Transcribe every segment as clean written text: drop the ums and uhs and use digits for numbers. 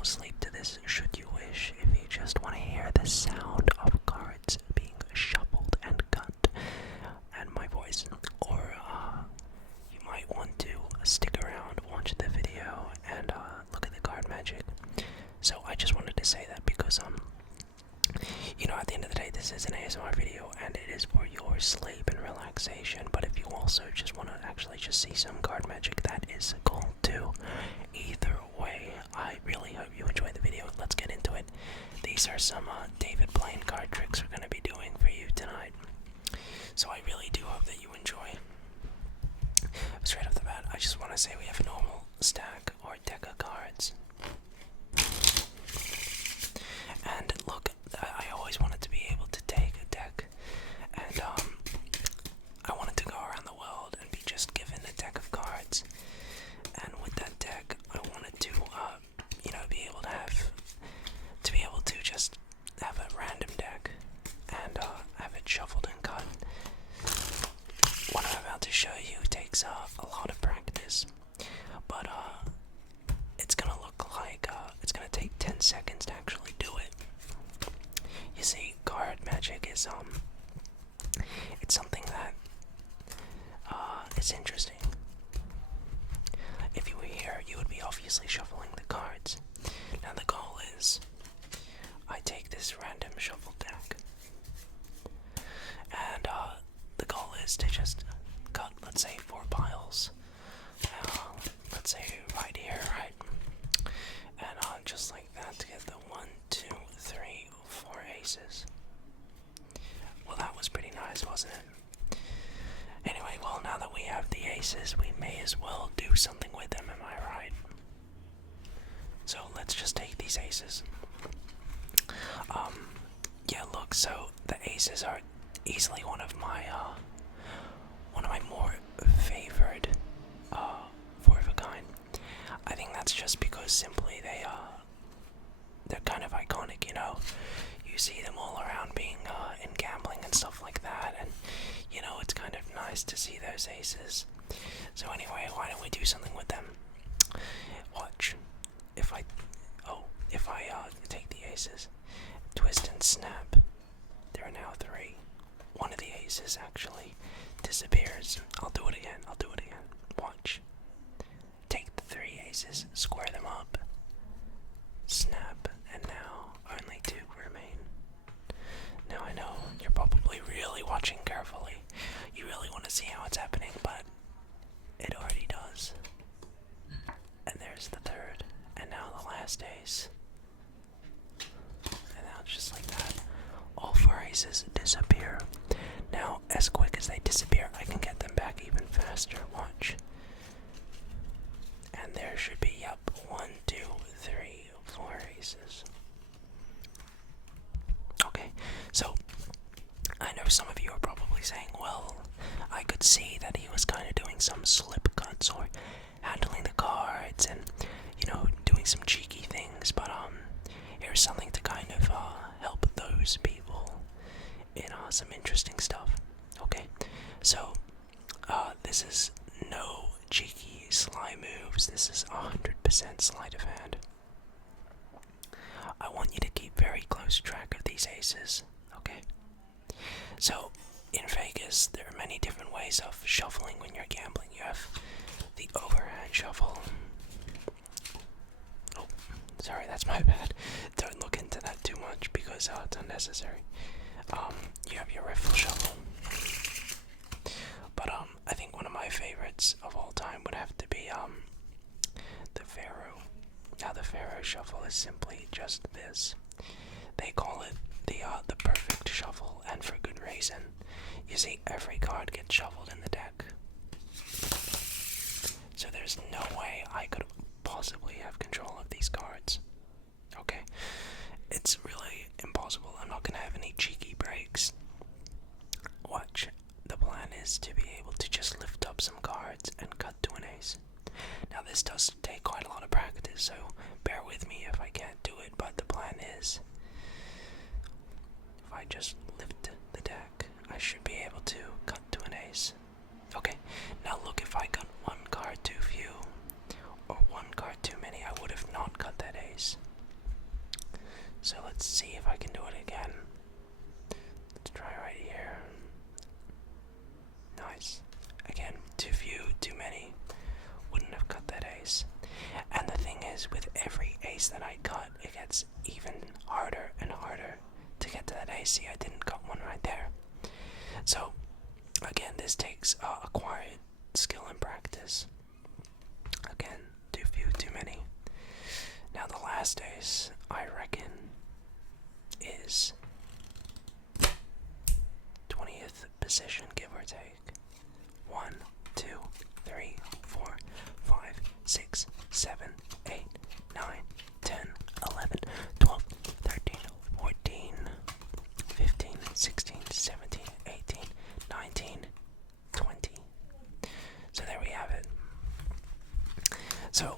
fall asleep to this should you wish, if you just want to hear the sound of cards being shuffled and cut, and my voice, or you might want to stick around, watch the video, and look at the card magic. So I just wanted to say that because at the end of the day, this is an ASMR video, and it is for your sleep and relaxation. But if you also just want to actually just see some card magic, that is cool too. Either way, I really hope you enjoy the video. Let's get into it. These are some David Blaine card tricks we're going to be doing for you tonight. So I really do hope that you enjoy. Straight off the bat, I just want to say we have a normal stack or deck of cards. And look, I always wanted to be able to take a deck, and I wanted to go around the world and be just given a deck of cards. And with that deck, I wanted to, be able to just have a random deck and have it shuffled and cut. What I'm about to show you takes a lot of practice, but it's gonna look like it's gonna take 10 seconds to actually do it. You see, card magic is it's something that is interesting. If you were here, you would be obviously shuffling the cards. Now the goal is, I take this random shuffle deck, and the goal is to just cut, let's say, 4 piles. Let's say right here, right? And just like that to get the 1, 2, 3, 4 aces. Well, that was pretty nice, wasn't it? Anyway, well, now that we have the aces, we may as well do something with them, am I right? So let's just take these aces. Yeah, look, so the aces are easily one of my more favored four of a kind. I think that's just because simply they're kind of iconic, You see them all around being in gambling and stuff like that, and it's kind of nice to see those aces. So anyway, why don't we do something with them? Watch. If I take the aces, twist and snap, there are now 3. One of the aces actually disappears. I'll do it again. Watch. Take the 3 aces, square them up, snap, and now only 2 remain. Now I know you're probably really watching carefully. You really want to see how it's happening, but it already does. And there's the 3rd, and now the last ace. And now it's just like that. All 4 aces disappear. Now, as quick as they disappear, I can get them back even faster. Watch. And there should be, 1, 2, 3, 4 aces. Okay, so I know some of you are probably saying, well, I could see that he was kind of doing some slip cuts or handling the cards and, doing some cheeky things, but here's something to kind of help those people in some interesting stuff. Okay, so this is no cheeky sly moves. This is 100% sleight of hand. I want you to keep very close track of these aces, okay? So, in Vegas, there are many different ways of shuffling when you're gambling. You have the overhand shuffle. Oh, sorry, that's my bad. Don't look into that too much because it's unnecessary. You have your riffle shuffle. But I think one of my favorites of all time would have to be the Pharaoh. Now the Pharaoh shuffle is simply just this. They call it the perfect shuffle, and for good reason. You see, every card gets shuffled in the deck. So there's no way I could possibly have control of these cards. Okay? It's really impossible. I'm not gonna have any cheeky breaks. Watch. The plan is to be able to just lift up some cards and cut to an ace. Now this does take quite a lot of practice, so bear with me if I can't do it, but the plan is, if I just lift the deck, I should be able to cut to an ace. Okay, now look, if I cut 1 card too few, or 1 card too many, I would have not cut that ace. I cut, it gets even harder and harder to get to that ace. See, I didn't cut one right there. So, again, this takes acquired skill and practice. Again, too few, too many. Now the last ace, I reckon, is 20th position, give or take. 1, 2, 3, 4, 5, 6, 7, 8, 9, 10, 11, 12, 13, 14, 15, 16, 17, 18, 19, 20. So there we have it. So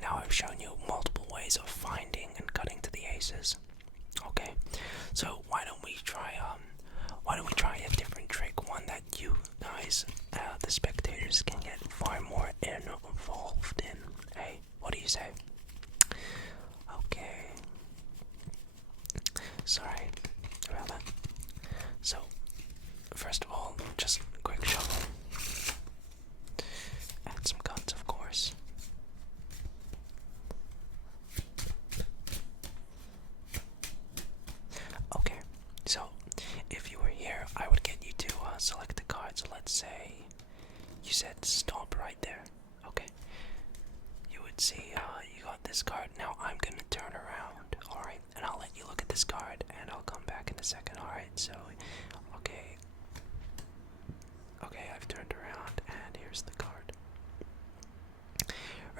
now I've shown you multiple ways of finding and cutting to the aces. Okay, so why don't we try a different trick, one that you guys, the spectators, can get far more involved in. Hey, what do you say? Okay. Sorry about that. So, first of all, just a quick shuffle. Add some cuts, of course. Okay, so if you were here, I would get you to select the card. So let's say you said stop right there. Okay, you would see you got this card. Now I'm gonna turn around, alright, and I'll let you look at this card, and I'll come back in a second, alright? So, okay, I've turned around, and here's the card.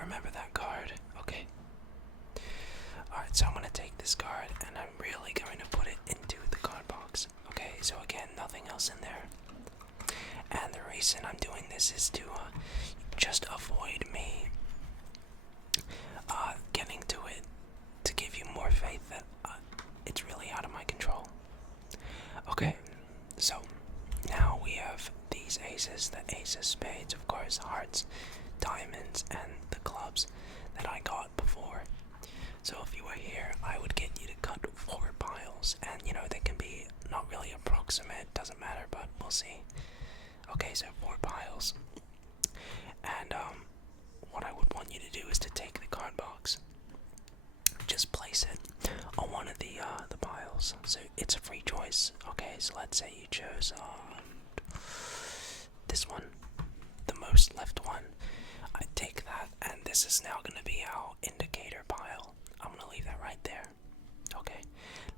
Remember that card, okay? Alright, so I'm gonna take this card, and I'm really going to put it into the card box. Okay, so again, nothing else in there. And the reason I'm doing this is to just avoid me getting to it, to give you more faith that it's really out of my control. Okay, so now we have these aces, the ace of spades, of course, hearts, diamonds, and the clubs that I got before. So if you were here, I would get you to cut 4 piles, and you know, they can be not really approximate, doesn't matter, but we'll see. Okay, so 4 piles. And what I would want you to do is to take the card box, just place it on one of the piles. So it's a free choice. Okay, so let's say you chose this one, the most left one. I take that, and this is now going to be our indicator pile. I'm going to leave that right there. Okay,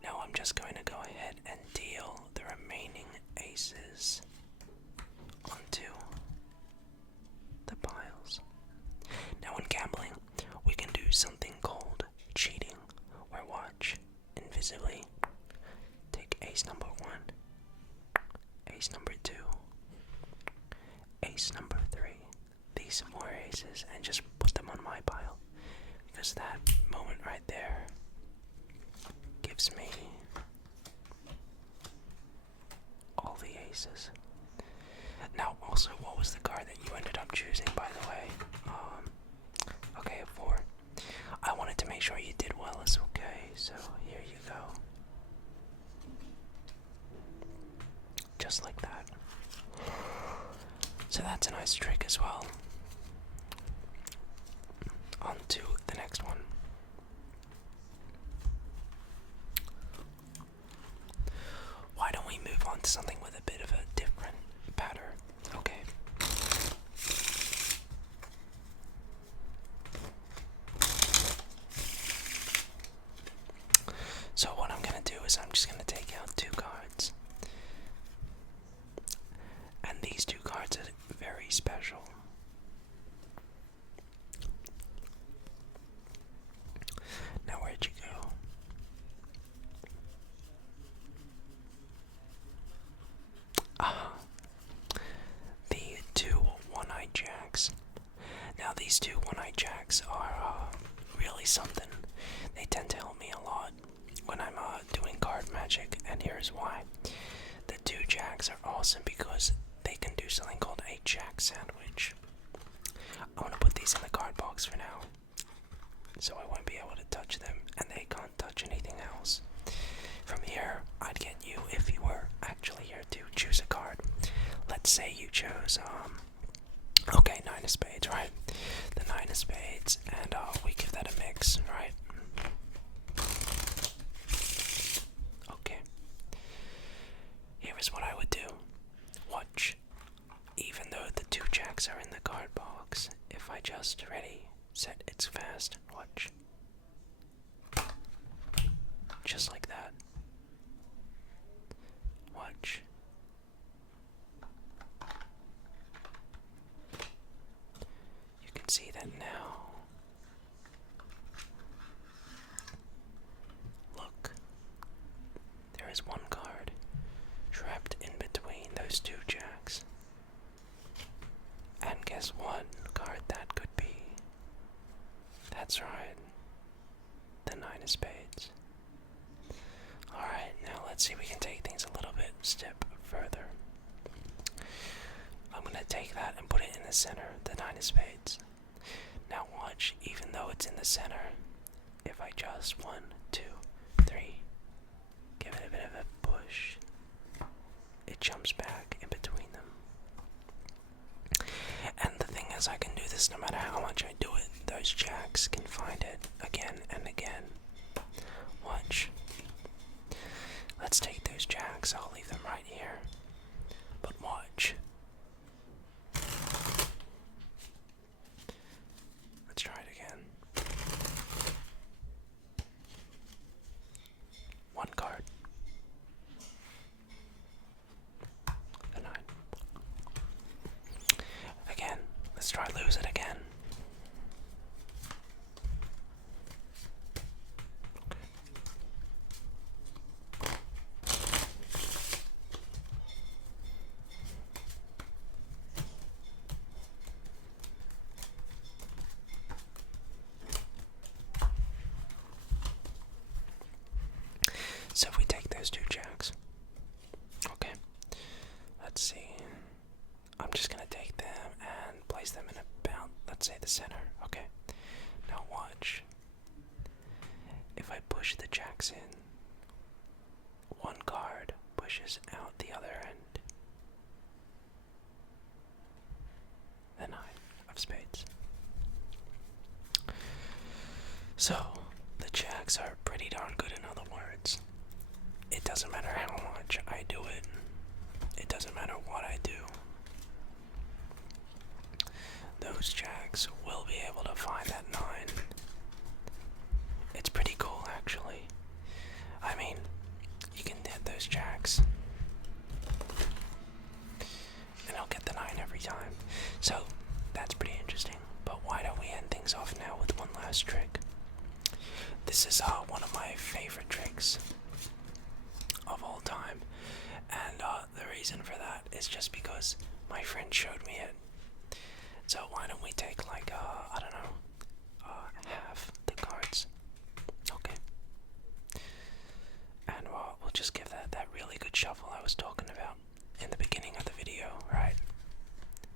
now I'm just going to go ahead and deal the remaining aces onto the piles. Now in gambling, we can do something called cheating, where watch, invisibly, take ace number 1, ace number 2, ace number 3, these 4 aces, and just put them on my pile, because that moment right there gives me all the aces. Now, also, what was the card that you ended up choosing, by the way? Okay, a 4. I wanted to make sure you did well as okay, so here you go. Just like that. So that's a nice trick as well. On to the next one. Why don't we move on to something with a bit of a different pattern? Okay. So what I'm going to do is I'm just going to take out 2 cards. And these 2 cards are very special. Now where'd you go? The 2 one-eyed jacks. Now these 2 one-eyed jacks are really something. They tend to help me a lot when I'm doing card magic, and here's why. The 2 jacks are awesome because they can do something called a jack sandwich. I want to put these in the card box for now, so I won't be able to touch them, and they can't touch anything else. From here, I'd get you, if you were actually here, to choose a card. Let's say you chose, okay, 9 of spades, right? The 9 of spades, and we give that a mix, right? just like that. Watch. You can see that now. Look. There is one card trapped in between those two jacks. And guess what card that could be? That's right. The nine of spades. Alright, now let's see if we can take things a little bit step further. I'm gonna take that and put it in the center, the nine of spades. Now watch, even though it's in the center, if I just 1, 2, 3, give it a bit of a push, it jumps back in between them. And the thing is, I can do this no matter how much I do it. Those jacks can find it again and again. Watch. Let's take those jacks, I'll leave them right here. But watch. Let's try it again. One card. The 9. Again, let's try lose it again. So if we take those two jacks, okay, let's see, I'm just going to take them and place them in about, let's say, the center, okay, now watch, if I push the jacks in, one card pushes out the other end, the 9 of spades. So, the jacks are pretty darn good, in other words. It doesn't matter how much I do it. It doesn't matter what I do. Those jacks will be able to find that 9. It's pretty cool, actually. I mean, you can hit those jacks, and I'll get the 9 every time. So, that's pretty interesting. But why don't we end things off now with one last trick? This is one of my favorite tricks of all time, and the reason for that is just because my friend showed me it. So why don't we take like I don't know, half the cards, okay, and we'll just give that really good shuffle I was talking about in the beginning of the video, right?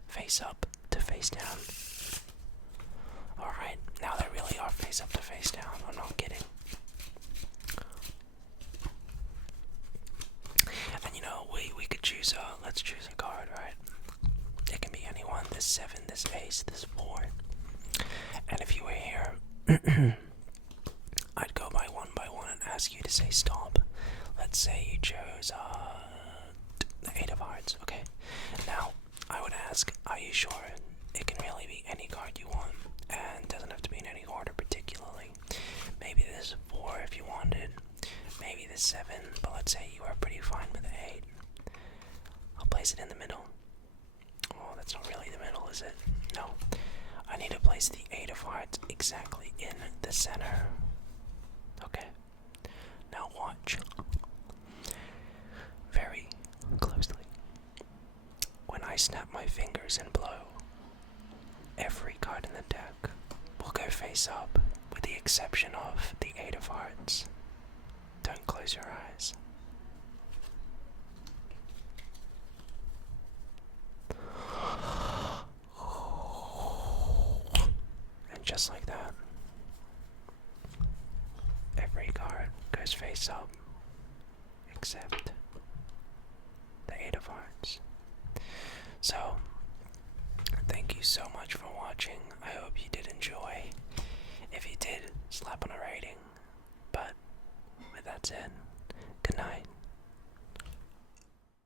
Face up to face down. Alright, now they really are face up to face down, I'm not kidding. And you know, we could choose let's choose a card, right? It can be anyone, this 7, this ace, this 4. And if you were here, I'd go by one and ask you to say stop. Let's say you chose the 8 of hearts, okay? Now, I would ask, are you sure? It can really be any card you want, and doesn't have to be in any order particularly. Maybe this 4 if you wanted, maybe this 7, but let's say you are pretty fine with the 8. I'll place it in the middle. Oh, that's not really the middle, is it? No. I need to place the 8 of hearts exactly in the center. Okay. Now watch. Very closely. When I snap my fingers and blow, every card in the deck will go face up, with the exception of the 8 of hearts. Don't close your eyes. And just like that, every card goes face up, except the 8 of hearts. So, thank you so much for watching. I hope you did enjoy. If you did, slap on a rating. But with that said, good night.